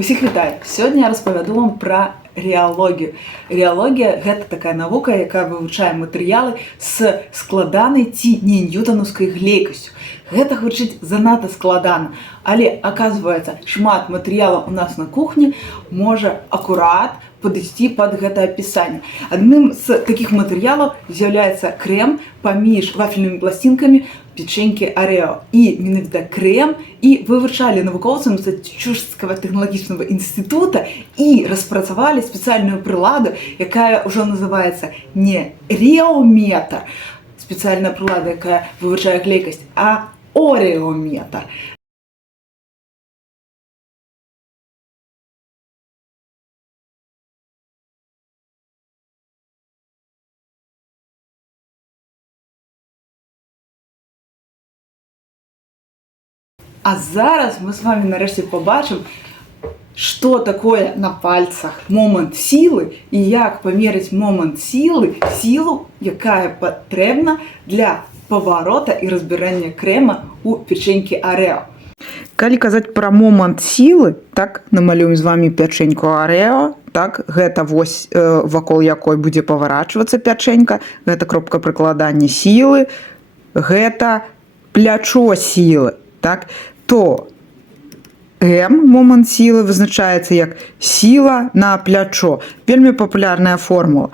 Усіх вітаю! Сьогодні я розповяду вам про реалогію. Реалогія – гэта такая навука, яка вывучае матэрыялы з складанай ці не ньютанаўскай глейкасцю. Гэта гучыць занадта складана, але, аказваецца, шмат матэрыялаў у нас на кухні можа акурат падысці пад гэта апісанне. Адным з такіх матэрыялаў з'яўляецца крэм паміж вафельнымі пласцінкамі печеньки Орео. І менавіта крэм і вывучалі навукоўцы Массачусетскага тэхналагічнага інстытута і распрацавалі спецыяльную прыладу, якая ўжо называецца не реометр, спецыяльная прылада, якая вывучае глейкасць, а ореометр. А зараз мы с вами нарешті побачимо, що такое на пальцах момент сили і як поміряти момент сили, силу, яка потрібна для поворота і розбирання крема у печеньки Орео. Калі казаць пра момент сілы, так, намалюем з вами пячэньку Орео, так, гэта вось вакол якой будзе паварачвацца пячэнька, гэта кропка прыкладання сілы, гэта плячо сілы, так, то М, момент сілы, вызначаецца як сіла на плячо. Вельмі папулярная формула.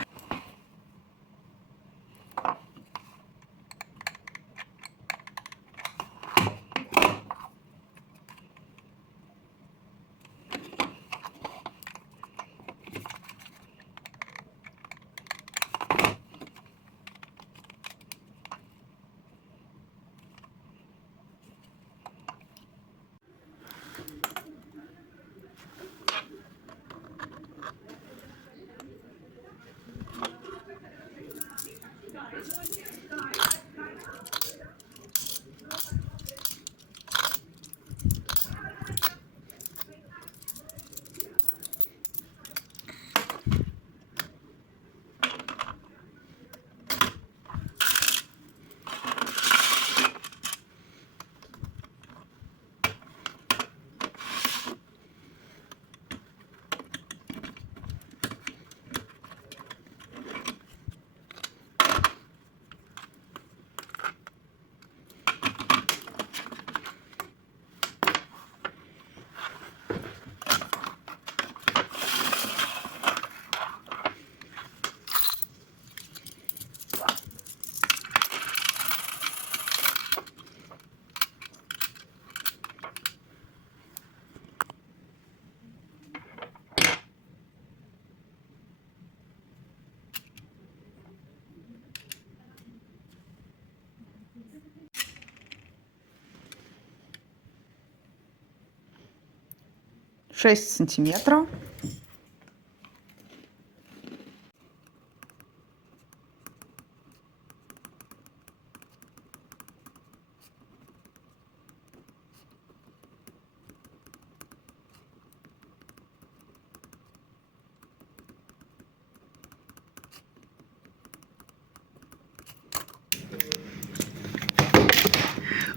Шесть сантиметров.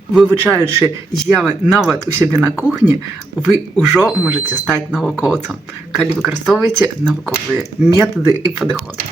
Вывучаючы з'явы нават у сябе на кухні, вы ўжо можаце стаць навукоўцам, калі выкарыстоўваеце навуковыя метады і падыход.